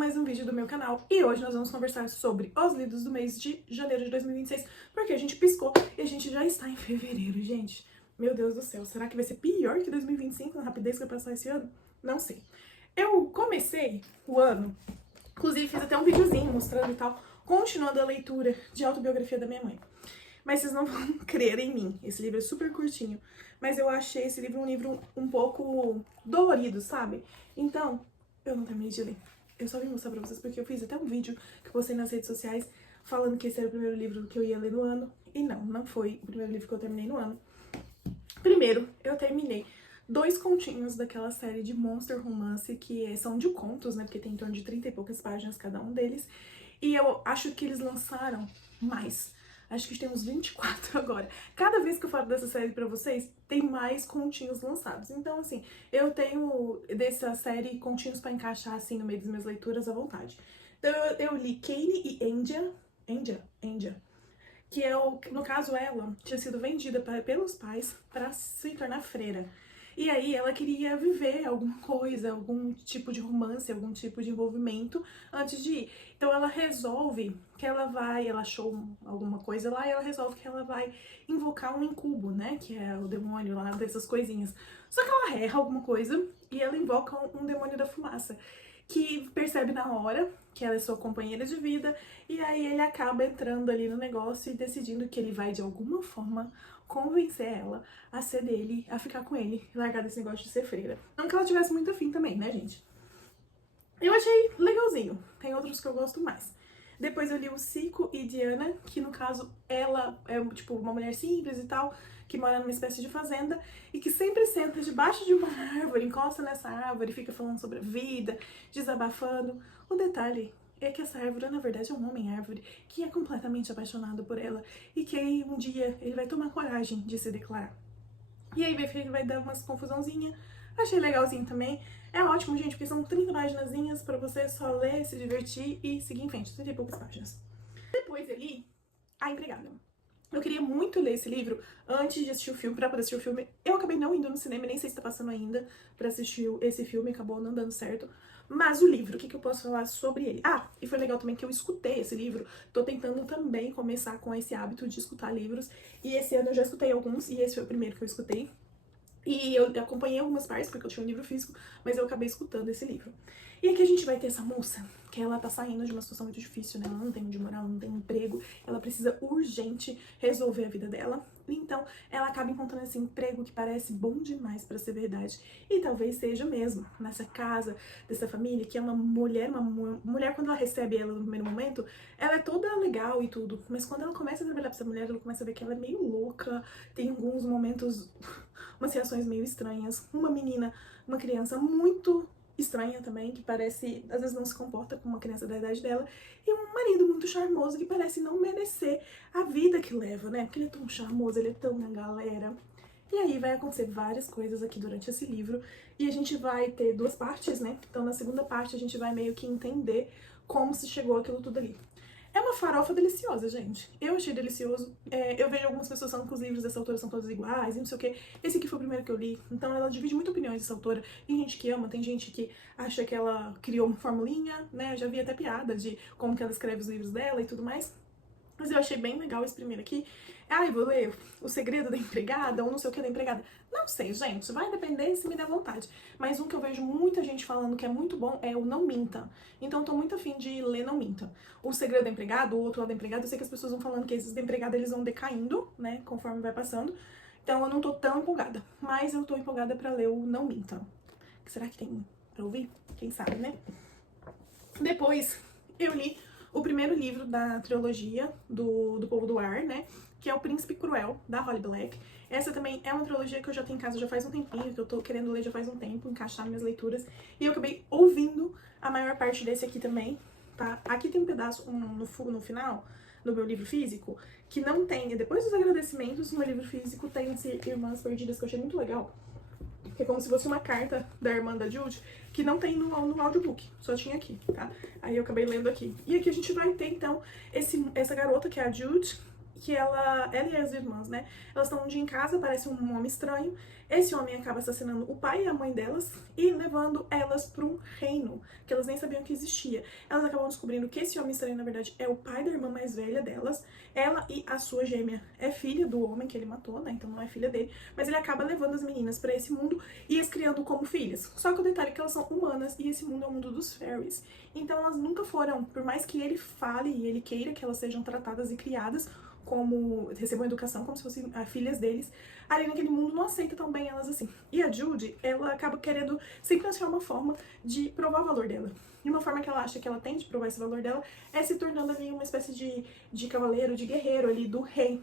mais um vídeo do meu canal e hoje nós vamos conversar sobre os lidos do mês de janeiro de 2026, porque a gente piscou e a gente já está em fevereiro, gente. Meu Deus do céu, será que vai ser pior que 2025 na rapidez que vai passar esse ano? Não sei. Eu comecei o ano, inclusive fiz até um videozinho mostrando e tal, continuando a leitura de autobiografia da minha mãe. Mas vocês não vão crer em mim, esse livro é super curtinho, mas eu achei esse livro um livro um pouco dolorido, sabe? Então, eu não terminei de ler. Eu só vim mostrar pra vocês porque eu fiz até um vídeo que postei nas redes sociais falando que esse era o primeiro livro que eu ia ler no ano. E não foi o primeiro livro que eu terminei no ano. Primeiro, eu terminei 2 continhos daquela série de Monster Romance, que são de contos, né? Porque tem em torno de 30 e poucas páginas cada um deles. E eu acho que eles lançaram mais. Acho que tem uns 24 agora. Cada vez que eu falo dessa série pra vocês, tem mais continhos lançados. Então, assim, eu tenho dessa série continhos pra encaixar, assim, no meio das minhas leituras à vontade. Então, eu li Kane e Andia, que é no caso, ela tinha sido vendida pelos pais pra se tornar freira. E aí ela queria viver alguma coisa, algum tipo de romance, algum tipo de envolvimento antes de ir. Então ela resolve que ela achou alguma coisa lá e ela resolve que ela vai invocar um incubo, né? Que é o demônio lá dessas coisinhas. Só que ela erra alguma coisa e ela invoca um demônio da fumaça, que percebe na hora que ela é sua companheira de vida, e aí ele acaba entrando ali no negócio e decidindo que ele vai de alguma forma convencer ela a ser dele, a ficar com ele e largar desse negócio de ser freira. Não que ela tivesse muito afim também, né, gente? Eu achei legalzinho, tem outros que eu gosto mais. Depois eu li o Cico e Diana, que no caso ela é tipo uma mulher simples e tal, que mora numa espécie de fazenda e que sempre senta debaixo de uma árvore, encosta nessa árvore, fica falando sobre a vida, desabafando. O detalhe é que essa árvore, na verdade, é um homem-árvore que é completamente apaixonado por ela e que aí um dia ele vai tomar coragem de se declarar. E aí vai dar umas confusãozinha. Achei legalzinho também. É ótimo, gente, porque são 30 paginazinhas pra você só ler, se divertir e seguir em frente. 30 e poucas páginas. Depois eu li A Empregada. Eu queria muito ler esse livro antes de assistir o filme, pra poder assistir o filme. Eu acabei não indo no cinema, nem sei se tá passando ainda pra assistir esse filme, acabou não dando certo. Mas o livro, o que eu posso falar sobre ele? Ah, e foi legal também que eu escutei esse livro. Tô tentando também começar com esse hábito de escutar livros. E esse ano eu já escutei alguns, e esse foi o primeiro que eu escutei. E eu acompanhei algumas partes, porque eu tinha um livro físico, mas eu acabei escutando esse livro. E aqui a gente vai ter essa moça, que ela tá saindo de uma situação muito difícil, né? Ela não tem onde morar, ela não tem emprego, ela precisa urgente resolver a vida dela. Então, ela acaba encontrando esse emprego que parece bom demais pra ser verdade. E talvez seja mesmo, nessa casa, dessa família, que é uma mulher quando ela recebe ela no primeiro momento, ela é toda legal e tudo. Mas quando ela começa a trabalhar pra essa mulher, ela começa a ver que ela é meio louca, tem alguns momentos, umas reações meio estranhas. Uma menina, uma criança muito estranha também, que parece, às vezes não se comporta como uma criança da idade dela, e um marido muito charmoso que parece não merecer a vida que leva, né? Porque ele é tão charmoso, ele é tão na galera. E aí vai acontecer várias coisas aqui durante esse livro, e a gente vai ter 2 partes, né? Então na segunda parte a gente vai meio que entender como se chegou aquilo tudo ali. É uma farofa deliciosa, gente. Eu achei delicioso. Eu vejo algumas pessoas falando que os livros dessa autora são todos iguais e não sei o quê. Esse aqui foi o primeiro que eu li, então ela divide muito opiniões, essa autora. Tem gente que ama, tem gente que acha que ela criou uma formulinha, né? Eu já vi até piada de como que ela escreve os livros dela e tudo mais. Mas eu achei bem legal esse primeiro aqui. Ah, eu vou ler O Segredo da Empregada ou não sei o que da empregada. Não sei, gente, vai depender se me der vontade. Mas um que eu vejo muita gente falando que é muito bom é o Não Minta. Então eu tô muito afim de ler Não Minta. O Segredo da Empregada, o outro lado da empregada, eu sei que as pessoas vão falando que esses da empregada eles vão decaindo, né, conforme vai passando. Então eu não tô tão empolgada. Mas eu tô empolgada pra ler o Não Minta. Será que tem pra ouvir? Quem sabe, né? Depois eu li o primeiro livro da trilogia do Povo do Ar, né? Que é O Príncipe Cruel, da Holly Black. Essa também é uma trilogia que eu já tenho em casa já faz um tempinho, que eu tô querendo ler já faz um tempo, encaixar nas minhas leituras. E eu acabei ouvindo a maior parte desse aqui também, tá? Aqui tem um pedaço no final, no meu livro físico, que não tem. Depois dos agradecimentos, no meu livro físico tem esse Irmãs Perdidas, que eu achei muito legal. Que é como se fosse uma carta da irmã da Jude, que não tem no audiobook, só tinha aqui, tá? Aí eu acabei lendo aqui. E aqui a gente vai ter, então, essa garota, que é a Jude, que ela e as irmãs, né? Elas estão um dia em casa, aparece um homem estranho. Esse homem acaba assassinando o pai e a mãe delas e levando elas para um reino, porque elas nem sabiam que existia. Elas acabam descobrindo que esse homem estranho, na verdade, é o pai da irmã mais velha delas. Ela e a sua gêmea é filha do homem que ele matou, né? Então não é filha dele. Mas ele acaba levando as meninas pra esse mundo e as criando como filhas. Só que o detalhe é que elas são humanas e esse mundo é o mundo dos fairies. Então elas nunca foram, por mais que ele fale e ele queira que elas sejam tratadas e criadas como recebam educação como se fossem filhas deles, ali naquele mundo não aceita tão bem elas assim. E a Judy, ela acaba querendo sempre achar uma forma de provar o valor dela. E uma forma que ela acha que ela tem de provar esse valor dela é se tornando ali uma espécie de cavaleiro, de guerreiro ali do rei.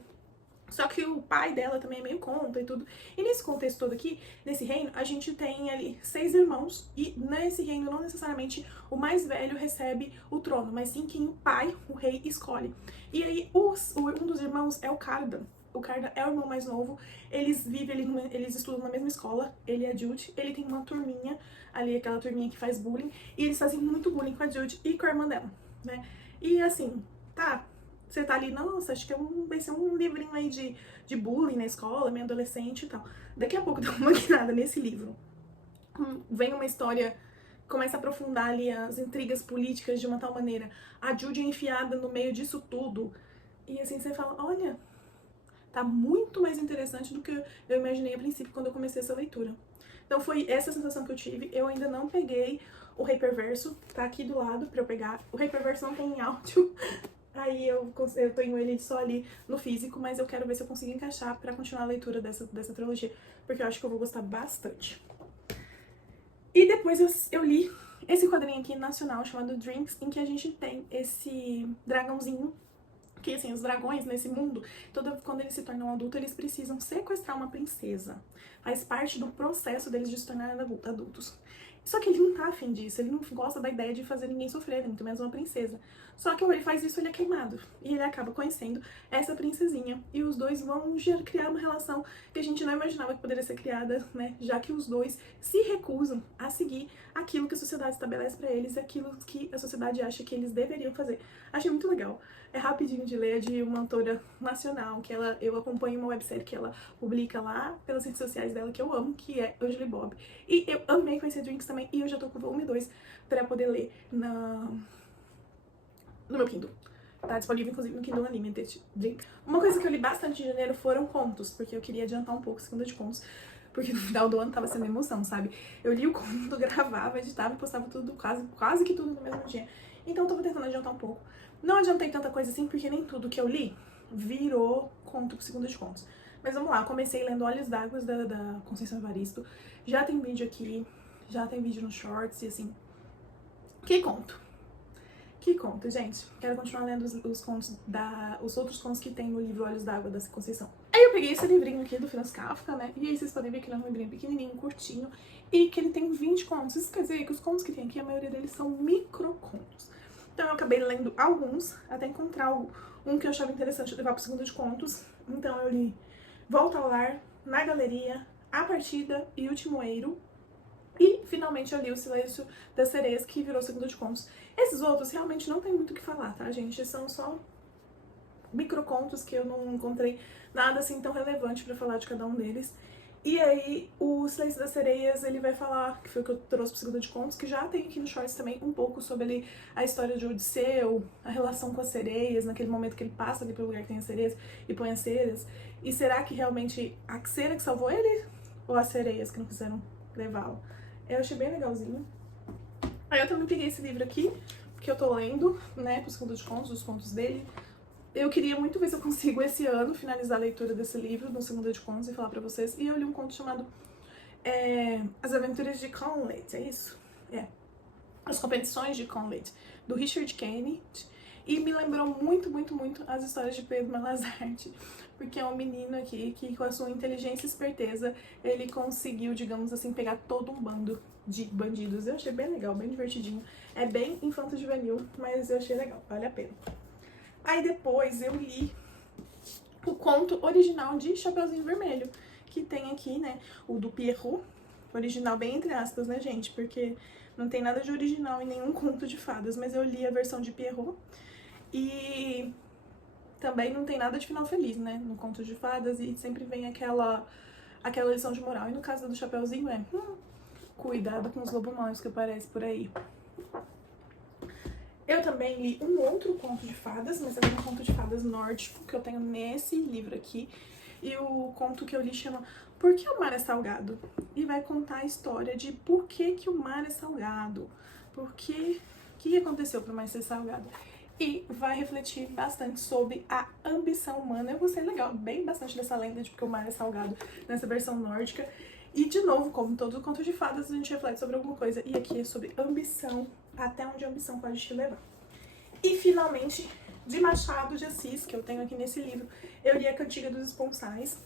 Só que o pai dela também é meio contra e tudo. E nesse contexto todo aqui, nesse reino, a gente tem ali 6 irmãos. E nesse reino, não necessariamente o mais velho recebe o trono, mas sim quem o pai, o rei, escolhe. E aí, um dos irmãos é o Cardan. O Cardan é o irmão mais novo. Eles vivem, eles estudam na mesma escola. Ele é a Judy. Ele tem uma turminha ali, aquela turminha que faz bullying. E eles fazem muito bullying com a Judy e com a irmã dela, né? E assim, tá... Você tá ali, nossa, acho que vai ser um livrinho aí de bullying na escola, meio adolescente e tal. Daqui a pouco dá uma guinada nesse livro. Vem uma história, começa a aprofundar ali as intrigas políticas de uma tal maneira. A Judy é enfiada no meio disso tudo. E assim você fala, olha, tá muito mais interessante do que eu imaginei a princípio quando eu comecei essa leitura. Então foi essa a sensação que eu tive. Eu ainda não peguei o Rei Perverso, tá aqui do lado pra eu pegar. O Rei Perverso não tem áudio. Aí eu tenho ele só ali no físico, mas eu quero ver se eu consigo encaixar pra continuar a leitura dessa trilogia, porque eu acho que eu vou gostar bastante. E depois eu li esse quadrinho aqui nacional chamado Drinks, em que a gente tem esse dragãozinho, que assim, os dragões nesse mundo, quando eles se tornam adultos, eles precisam sequestrar uma princesa. Faz parte do processo deles de se tornarem adultos. Só que ele não tá afim disso, ele não gosta da ideia de fazer ninguém sofrer, muito menos uma princesa. Só que quando ele faz isso, ele é queimado. E ele acaba conhecendo essa princesinha. E os dois vão criar uma relação que a gente não imaginava que poderia ser criada, né? Já que os dois se recusam a seguir aquilo que a sociedade estabelece pra eles e aquilo que a sociedade acha que eles deveriam fazer. Achei muito legal. É rapidinho de ler, é de uma autora nacional, que eu acompanho uma websérie que ela publica lá pelas redes sociais dela, que eu amo, que é Angeli Bob. E eu amei conhecer Drinks também, e eu já tô com o volume 2 pra poder ler no meu Kindle. Tá disponível, inclusive, no Kindle Unlimited. Uma coisa que eu li bastante em janeiro foram contos, porque eu queria adiantar um pouco a segunda de contos, porque no final do ano tava sendo emoção, sabe? Eu li o conto, gravava, editava e postava tudo, quase que tudo no mesmo dia. Então eu tava tentando adiantar um pouco. Não adiantei tanta coisa assim, porque nem tudo que eu li virou conto pro segunda de contos. Mas vamos lá, comecei lendo Olhos d'Água da Conceição Evaristo. Já tem vídeo aqui, já tem vídeo nos shorts e assim. Que conto? Que conto, gente. Quero continuar lendo os contos os outros contos que tem no livro Olhos d'Água da Conceição. Aí eu peguei esse livrinho aqui do Franz Kafka, né? E aí vocês podem ver que ele é um livrinho pequenininho, curtinho, e que ele tem 20 contos. Isso quer dizer que os contos que tem aqui, a maioria deles são microcontos. Então eu acabei lendo alguns, até encontrar um que eu achava interessante levar pro segundo de contos. Então eu li Volta ao Lar, Na Galeria, A Partida e Ultimoeiro. E, finalmente, eu li O Silêncio das Sereias, que virou segundo de contos. Esses outros realmente não tem muito o que falar, tá, gente? São só microcontos que eu não encontrei nada assim tão relevante pra falar de cada um deles. E aí, o Silêncio das Sereias, ele vai falar, que foi o que eu trouxe pro segundo de contos, que já tem aqui no Shorts também um pouco sobre a história de Odisseu, a relação com as sereias, naquele momento que ele passa ali pelo lugar que tem as sereias e põe as sereias. E será que realmente a cera que salvou ele? Ou as sereias que não quiseram levá-lo? Eu achei bem legalzinho. Aí eu também peguei esse livro aqui, que eu tô lendo, né, pro segundo de contos, os contos dele. Eu queria muito ver se eu consigo esse ano finalizar a leitura desse livro, no segundo de contos, e falar pra vocês. E eu li um conto chamado As Aventuras de Conrad, é isso? As Competições de Conrad, do Richard Kennedy. E me lembrou muito, muito, muito as histórias de Pedro Malazarte, porque é um menino aqui que, com a sua inteligência e esperteza, ele conseguiu, digamos assim, pegar todo um bando de bandidos. Eu achei bem legal, bem divertidinho. É bem infanto-juvenil, mas eu achei legal, vale a pena. Aí depois eu li o conto original de Chapeuzinho Vermelho, que tem aqui, né, o do Pierrot, original bem entre aspas, né, gente, porque não tem nada de original em nenhum conto de fadas, mas eu li a versão de Pierrot. E também não tem nada de final feliz, né, no conto de fadas, e sempre vem aquela lição de moral. E no caso do Chapeuzinho cuidado com os lobos maus que aparecem por aí. Eu também li um outro conto de fadas, mas é um conto de fadas nórdico, que eu tenho nesse livro aqui. E o conto que eu li chama Por que o mar é salgado? E vai contar a história de por que o mar é salgado. O que aconteceu para o mar ser salgado. E vai refletir bastante sobre a ambição humana. Eu gostei legal, bem bastante dessa lenda de porque o mar é salgado nessa versão nórdica. E de novo, como todo conto de fadas, a gente reflete sobre alguma coisa. E aqui é sobre ambição, até onde a ambição pode te levar. E finalmente, de Machado de Assis, que eu tenho aqui nesse livro, eu li A Cantiga dos Esponsais.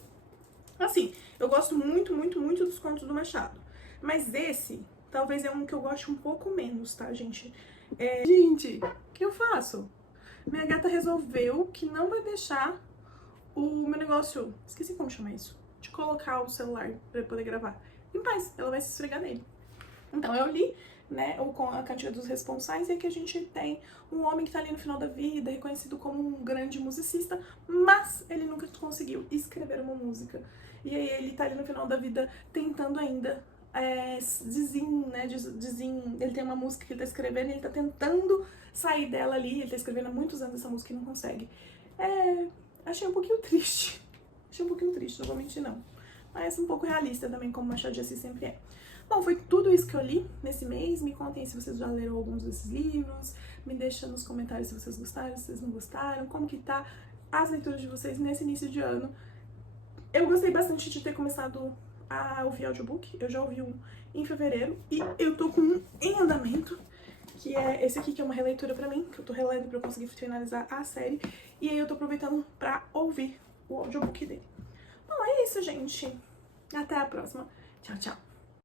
Assim, eu gosto muito, muito, muito dos contos do Machado. Mas esse, talvez é um que eu goste um pouco menos, tá, gente? Gente, o que eu faço? Minha gata resolveu que não vai deixar o meu negócio... Esqueci como chama isso. De colocar o celular pra poder gravar. Em paz, ela vai se esfregar nele. Então eu li, né, A Cantiga dos Esponsais, e aqui a gente tem um homem que tá ali no final da vida, reconhecido como um grande musicista, mas ele nunca conseguiu escrever uma música. E aí ele tá ali no final da vida tentando ainda, ele tem uma música que ele tá escrevendo e ele tá tentando sair dela ali, ele tá escrevendo há muitos anos essa música e não consegue. Achei um pouquinho triste. Não vou mentir não. Mas um pouco realista também, como Machado de Assis sempre é. Bom, foi tudo isso que eu li nesse mês. Me contem se vocês já leram alguns desses livros. Me deixa nos comentários se vocês gostaram, se vocês não gostaram. Como que tá as leituras de vocês nesse início de ano. Eu gostei bastante de ter começado a ouvir audiobook. Eu já ouvi um em fevereiro. E eu tô com um em andamento, que é esse aqui, que é uma releitura pra mim, que eu tô relendo pra eu conseguir finalizar a série. E aí eu tô aproveitando pra ouvir o audiobook dele. Bom, é isso, gente. Até a próxima. Tchau, tchau.